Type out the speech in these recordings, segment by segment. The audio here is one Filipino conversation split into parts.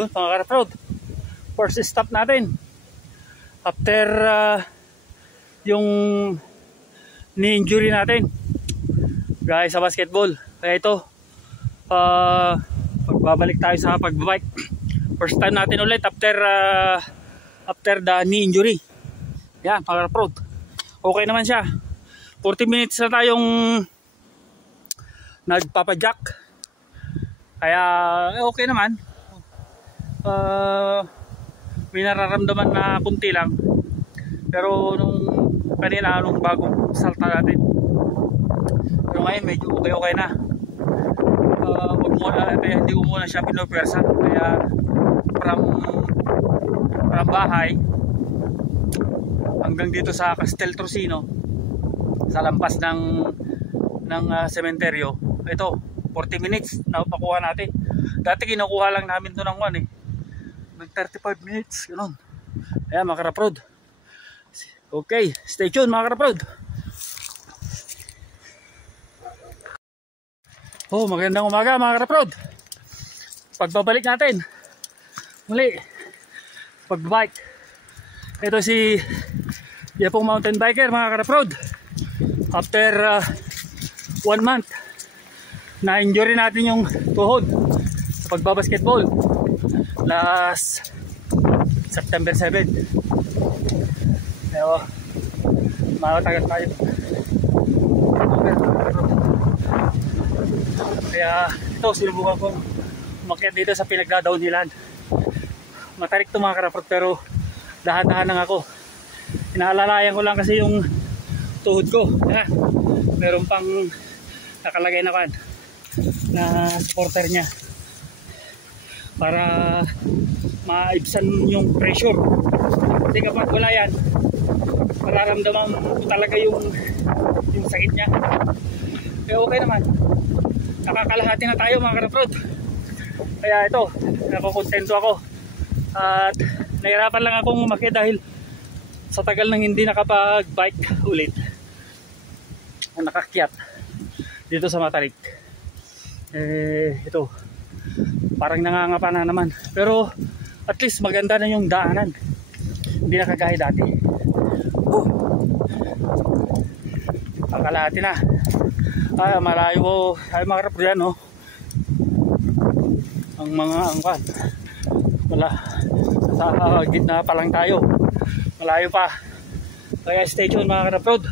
Yun mga ka-road, first stop natin after yung knee injury natin guys sa basketball. Kaya ito pagbabalik tayo sa pagbabike, first time natin ulit after the knee injury. Yan mga ka-road, okay naman siya. 40 minutes na tayong nagpapajack, kaya okay naman. May nararamdaman na punti lang, pero nung kanina, nung bagong salta natin, pero ngayon medyo okay na. Hindi ko muna siya pinupwersa, kaya from bahay hanggang dito sa Castel Trocino, sa lampas ng sementeryo, ito 40 minutes na pakuha natin. Dati kinukuha lang namin to ng 35 minutes ganoon. Ayan mga ka-road, okay, stay tuned mga ka-road. Magandang umaga mga ka-road. Pagbabalik natin muli, pagbabike. Ito si Yepong mountain biker mga ka-road. After 1 month na injury natin yung tuhod sa pagbabasketball last September 7. Pero makatagal tayo. Kaya ito, sinubukan kong umakyat dito sa pinagda-downhillan. Matarik to mga ka-road, pero dahan-dahan lang ako. Inaalalayan ko lang kasi yung tuhod ko. Ayan, meron pang nakalagay na na supporter niya para maibsan yung pressure. Kasi kapag wala yan, mararamdaman ko talaga yung sakit niya. Kaya okay naman, nakakalahati na tayo mga ka-road. Kaya ito, nakukontento ako at nahirapan lang akong umakyat dahil sa tagal nang hindi nakapag-bike ulit, nakakyat dito sa Matarik. Ito, parang nangangapa na naman, pero at least maganda na yung daanan, hindi na kagaya dati. Kalahati na. Malayo ay mga ka-road yan, no? Ang mga angkan wala, sa gitna pa lang tayo, malayo pa. Kaya stay tuned mga ka-road,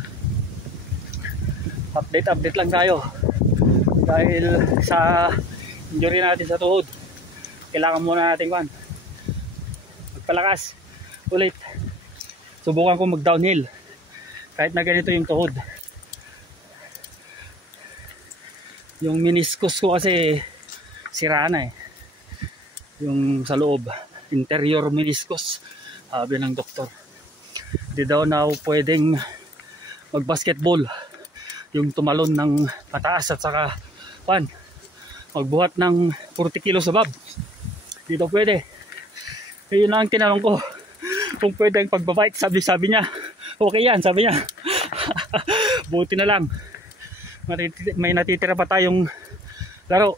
update lang tayo dahil sa injury natin sa tuhod. Kailangan muna natin magpalakas ulit. Subukan ko mag downhill kahit na ganito yung tuhod. Yung meniscus ko kasi sira na yung sa loob, interior meniscus. Sabi ng doktor, hindi daw na pwedeng magbasketball, yung tumalon ng pataas at saka magbuhat ng 40 kilos above. Hindi daw pwede. Yun na ang tinanong ko, kung pwede ang pagbabike. Sabi niya okay yan, sabi niya. Buti na lang may natitira pa tayong laro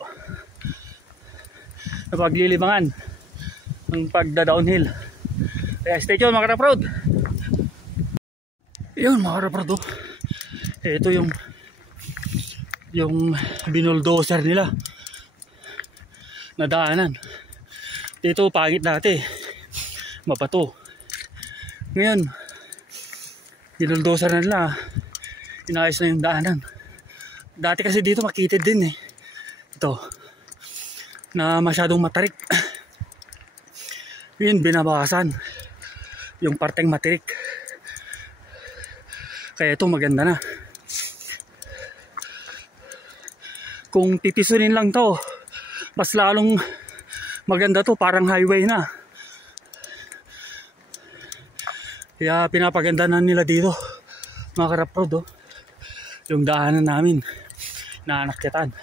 na paglilibangan ng pagda-downhill. Kaya stay tuned mga ka-road. Yun mga ka-road, ito yung binuldoser nila na daanan. Dito pangit dati, mabato. Ngayon binuldoser na nila, inayos na yung daanan. Dati kasi dito makitid din ito na masyadong matarik. Yun, binabawasan yung parteng matirik, kaya ito maganda na. Kung titisunin lang to, mas lalong maganda to, parang highway na. Kaya pinapaganda na nila dito mga ka-road, yung daanan namin na anakyatan.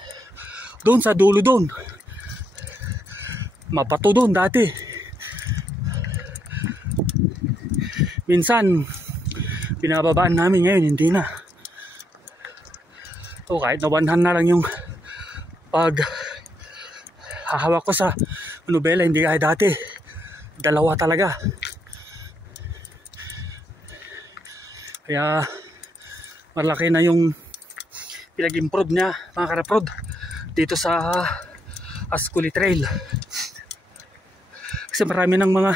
Doon sa dulo doon, mapato doon dati. Minsan pinababaan namin, ngayon hindi na. Kahit na 100 na lang yung pag hahawak ko sa manubela, hindi kaya dati. Dalawa talaga. Kaya malaki na yung pinag-improve niya mga karaprod dito sa Ascoli Trail. Kasi marami ng mga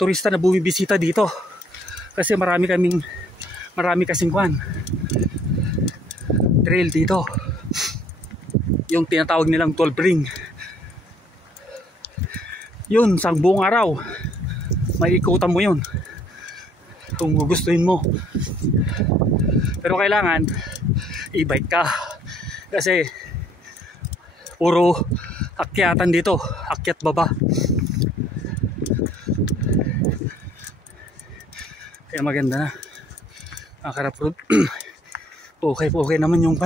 turista na bumibisita dito. Kasi marami kasing trail dito. Yung tinatawag nilang 12 ring. Yun, sang buong araw may ikutan mo yun kung gugustuhin mo. Pero kailangan i-bike ka kasi puro akyatan dito, akyat baba. Kaya maganda na mga karaprod. Okay naman yung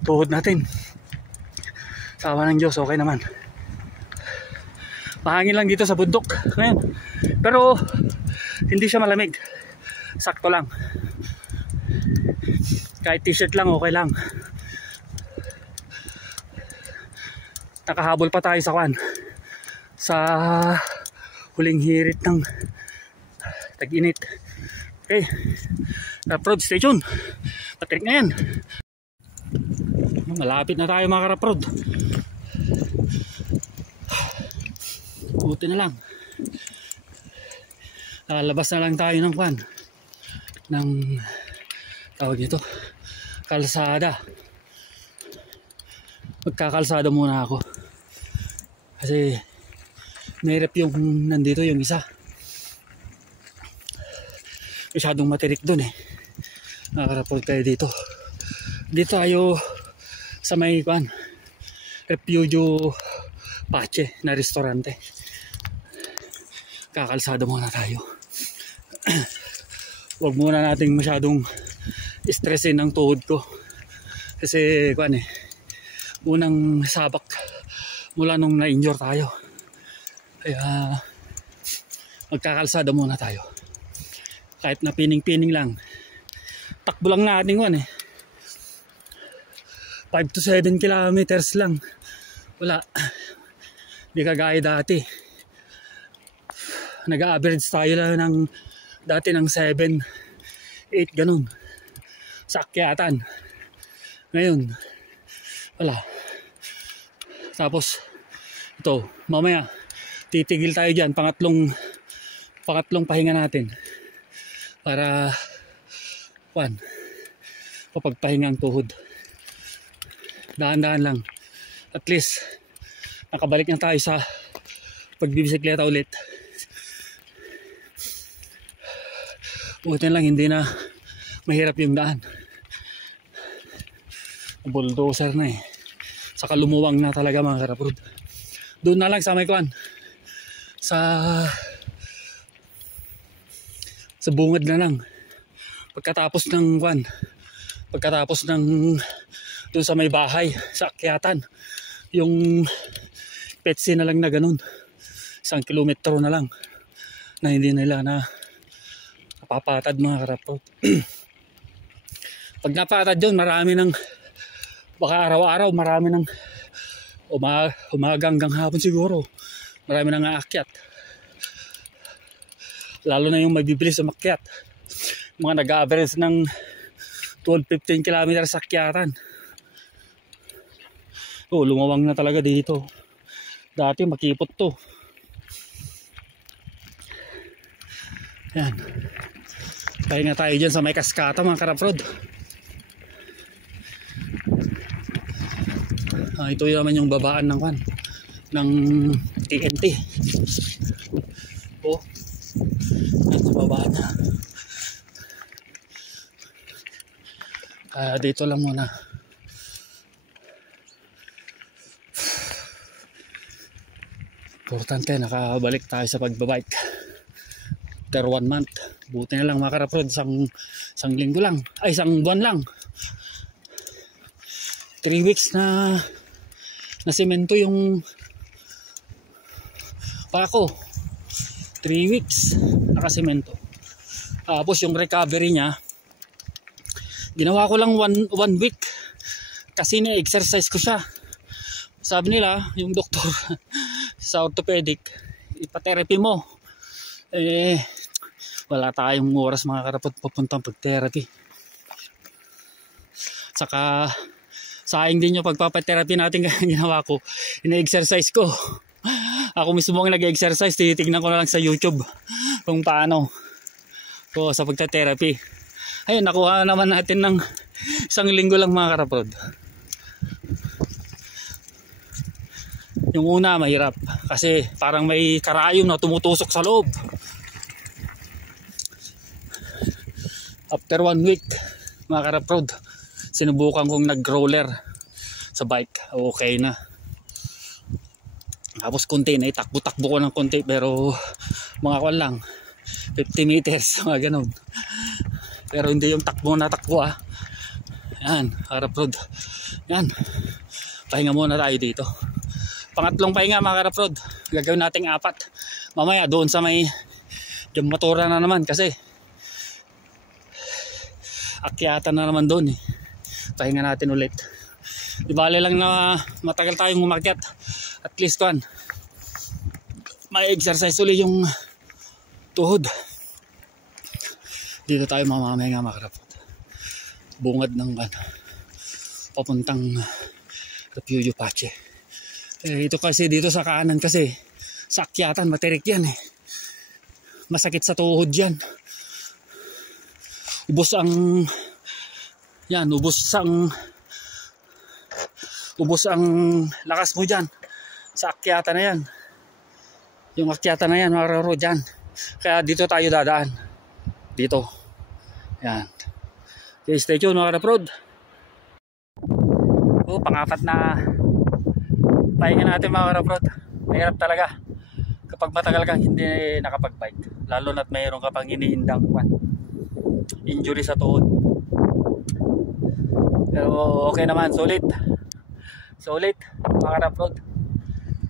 tuhod natin. Sawa ng Diyos, okay naman. Mahangin lang dito sa bundok ngayon, pero hindi siya malamig, sakto lang. Kahit t-shirt lang okay lang. Nakahabol pa tayo sa huling hirit ng tag-init. Okay, karaprod, stay tuned. Patirik na yan. Malapit na tayo mga karaprod. Buti na lang. Lalabas na lang tayo ng ng tawag dito, kalsada. Magkakalsada muna ako. Kasi mahirap yung nandito yung isa. Masyadong matirik dun eh. Nakarapod tayo dito. Dito tayo sa may Refugio Pache na restaurante. Kakalsada muna tayo. Huwag muna nating masyadong stressin ang tuhod ko. Kasi unang sabak mula nung na-injure tayo. Kaya magkakalsada muna tayo. Kahit na pining-pining lang. Takbo lang natin 5 to 7 kilometers lang. Wala. Hindi kagaya dati. Nag-average tayo lang dati ng 7, 8 ganun. Sa akyatan. Ngayon, wala. Tapos, ito, mamaya, titigil tayo dyan. Pangatlong pahinga natin. Para, papagpahinga ang tuhod. Dahan-dahan lang. At least, nakabalik na tayo sa pagbibisikleta ulit. Buti lang hindi na mahirap yung daan. Bulldozer na eh. Saka lumuwang na talaga mga karaprod. Doon na lang sa may sa bungad na lang. Pagkatapos ng doon sa may bahay sa akyatan, yung petsi na lang na ganun, 1 kilometro na lang na hindi nila na napapatad mga karaprod. Pag napatad yun, baka araw-araw marami ng umaga hanggang hapon siguro marami nang aakyat, lalo na yung mabibilis umakyat, mga nag-average ng 12-15 km sa akyatan. Lumawang na talaga dito. Dati makipot to. Yan. Pahinga tayo dyan sa may kaskata mga karaprod. Ito naman yung babaan ng TNT. Ito babaan na. Dito lang muna. Importante, nakabalik tayo sa pagbabike. After 1 month. Buti na lang mga karaprod, isang linggo lang. Ay, isang buwan lang. 3 weeks na semento yung pako. 3 weeks nakasemento. Tapos yung recovery niya, ginawa ko lang one week kasi ni-exercise ko siya. Sabi nila, yung doktor sa orthopedic, ipa-therapy mo. Eh, wala tayong oras mga karapot papuntang pag-therapy. Saka, sayang din yung pagpapatherapy natin kaya ginawa ko. Ina-exercise ko. Ako mismo ang nag-exercise, tinitignan ko na lang sa YouTube kung paano. So, sa pagta-therapy. Ayun, nakuha naman natin ng 1 linggo lang mga karapod. Yung una mahirap kasi parang may karayom na tumutusok sa loob. After 1 week mga karaprod, sinubukan kong nag-roller sa bike. Okay na. Tapos konti na itakbo-takbo ko ng konti pero mga kwan lang 50 meters mga ganun. Pero hindi yung takbo na takbo Yan karaprod. Yan. Pahinga muna tayo dito. Pangatlong pahinga mga karaprod. Gagawin nating 4. Mamaya doon sa may Jamatura na naman kasi akyatan na naman doon Pahinga natin ulit. Di bale lang na matagal tayong umakyat. At least may exercise ulit yung tuhod. Dito tayo mamamahinga mga karaprod. Bungad ng papuntang Refugio Pache. Ito kasi dito sa kanan kasi sa akyatan matirik yan masakit sa tuhod yan. Ubos ang lakas mo dyan sa akyatan na yan. Yung akyatan na yan mararo dyan. Kaya dito tayo dadaan dito yan. Okay, stay tuned mga karaprod. Pang-4 na pahinga natin mga karaprod. Mahirap talaga kapag matagal kang hindi nakapag-bike, lalo na't mayroon ka pang iniindang injury sa tuhod. Pero okay naman, sulit mga karaprod.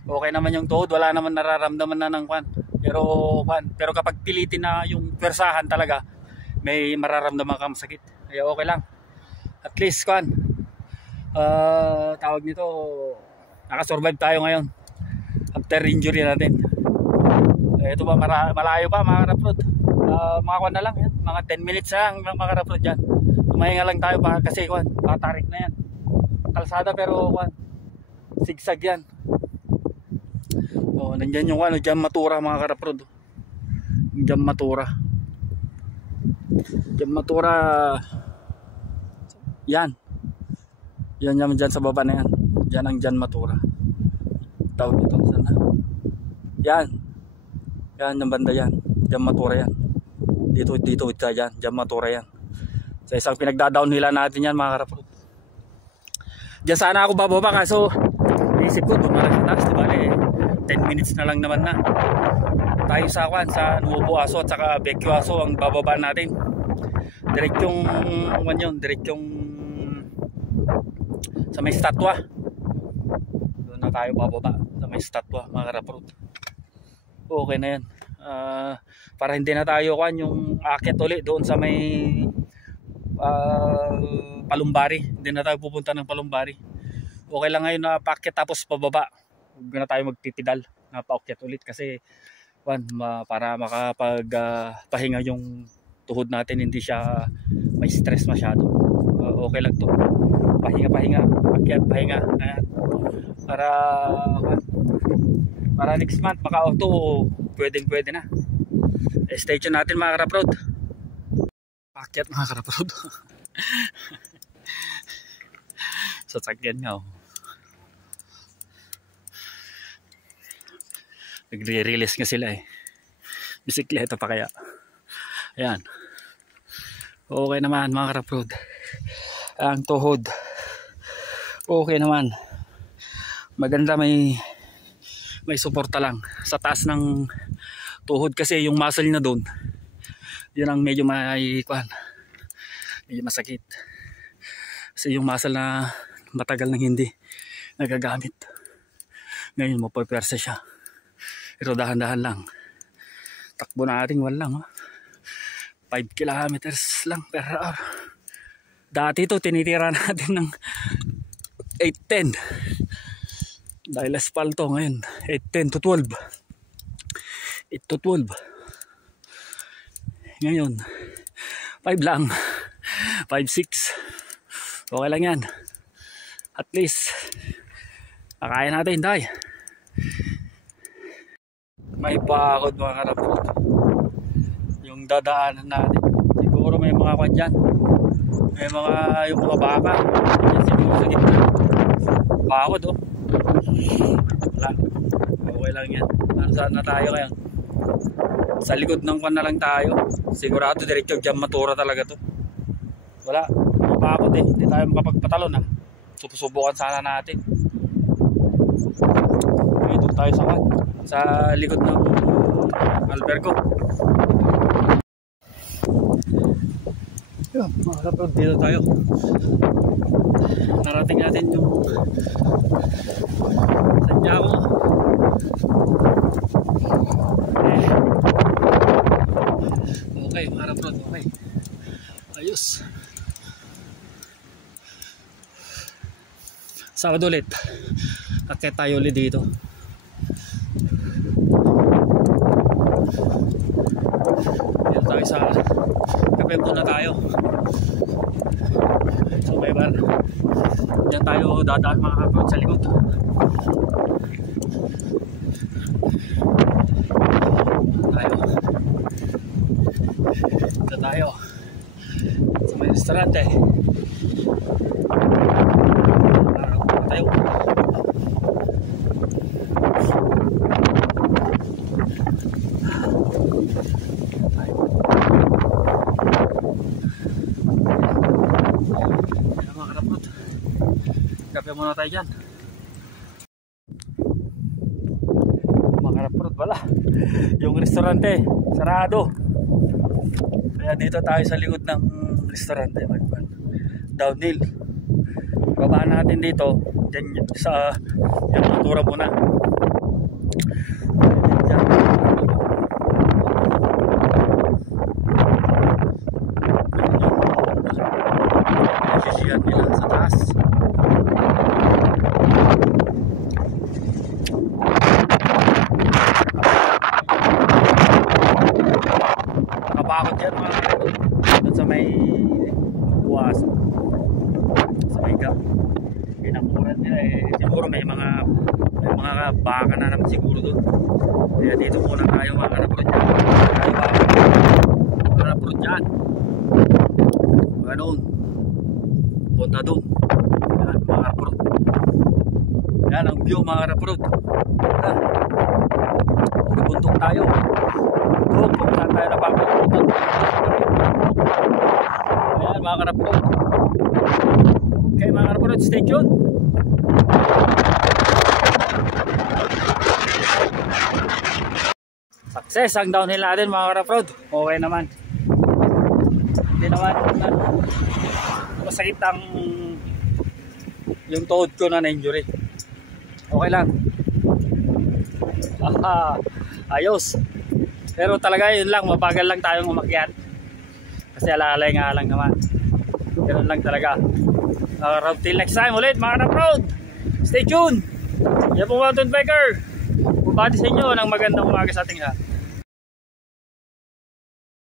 Okay naman yung tuhod, wala naman nararamdaman na ng pero kapag pilitin na yung pwersahan talaga, may mararamdaman kang sakit. Kaya okay lang, at least tawag nito, nakasurvive tayo ngayon after injury natin. Ito ba malayo pa mga karaprod, mga na lang yan, mga 10 minutes lang mga karaprod dyan. Tumahinga lang tayo kasi patarik na yan kalsada pero zigzag yan. Nandyan yung Jamatura mga karaprod. Jamatura yan dyan sa baba na yan. Dyan ang Jamatura. Tawag ito sana. Yan yung banda yan. Jamatura yan. Dito dyan. Jamatura yan. Sa isang pinagda-downhillan natin yan mga karaprod. Diyan sana ako bababa kaso isip ko tumarang sa taas. Diba 10 minutes na lang naman na. Tayo sa Nuevo Aso at saka Vecchio Aso ang bababa natin. Direktyong sa may statwa. Doon na tayo bababa sa may statwa mga karaprod. Okay na yan. Para hindi na tayo yung aakyat ulit doon sa may Palumbari. Hindi na tayo pupunta ng Palumbari. Okay lang ngayon na paakyat tapos pababa. Huwag na tayo magpipidal na paakyat ulit kasi para makapagpahinga yung tuhod natin, hindi siya may stress masyado. Okay lang to. Pahinga, akyat, pahinga. Para next month maka-auto, pwede na. Stay tuned natin mga karaprod. Akyat mga karaprod. Sasakyan nga nagre-release nga sila bisikleta pa kaya. Ayan. Okay naman mga karaprod. Ang tuhod okay naman, maganda, may suporta lang sa taas ng tuhod kasi yung muscle na doon yun ang medyo medyo masakit kasi yung muscle na matagal nang hindi nagagamit, ngayon mapapersa siya. Pero dahan-dahan lang, takbo na ating walang 5 kilometers lang per hour. Dati ito tinitira natin ng 8-10. Dahil asfalto ngayon 8:10 to 12. 8 to 12. Ngayon 5 lang. 5-6. Okay lang yan. At least kakain natin tayo. May bakod mga karapot. Yung dadaanan natin. Siguro may mga kwan dyan. May mga yung mga baka. Yan siguro sa gitna. Bakod oh. Wala. Okay lang yan. Saan na tayo ngayon? Sa likod ng kwan na lang tayo. Sigurado diretso dyan matura talaga to. Wala. Bakod eh. Hindi tayo makapagpatalon ah. Susubukan sana natin. Dito tayo sa kwan. Sa likod ng albergo. Yun, mga kapag dito tayo. Narating natin yung Santiago. Okay, mga kapag, okay. Ayos. Sabado ulit. Akit tayo ulit dito. Dito tayo sa kape muna tayo. So may bar. Diyan tayo dadaan mga kapag sa likod. Tayo. Dito tayo. Sa may restaurante. Tayo. Kape muna tayo dyan. Mga raport wala. Yung restaurante sarado. Kaya dito tayo sa likod ng restaurante. Downhill. Babaan natin dito. Dyan sa yung matura muna. Dyan. Sisiyan nila sa taas. Nakabakot yan mga kapatid. Doon sa may buwas. Sa may gap. Pinakuran nila eh. Siguro may mga baka na naman siguro doon. Kaya dito muna tayo mga kapatid. Tayo mga kapatid dyan. Ganoon. Punta doon. Yan mga kapatid. Yan ang view mga kapatid. Bundok tayo. Bundok, kung saan tayo napapalimutan. Ayan mga karapurot. Okay mga karapurot, stay tuned. Success ang downhill natin mga karapurot. Okay naman. Hindi naman masakit ang yung tuhod ko na injury. Okay lang. Ayos. Pero talaga yun lang, mabagal lang tayong umakyat. Kasi alalay nga lang naman. Ganun lang talaga. Till next time ulit mga ka-proud. Stay tuned. Yan po Mountain Biker. Bubati sa inyo ng magandang umaga sa ating lahat.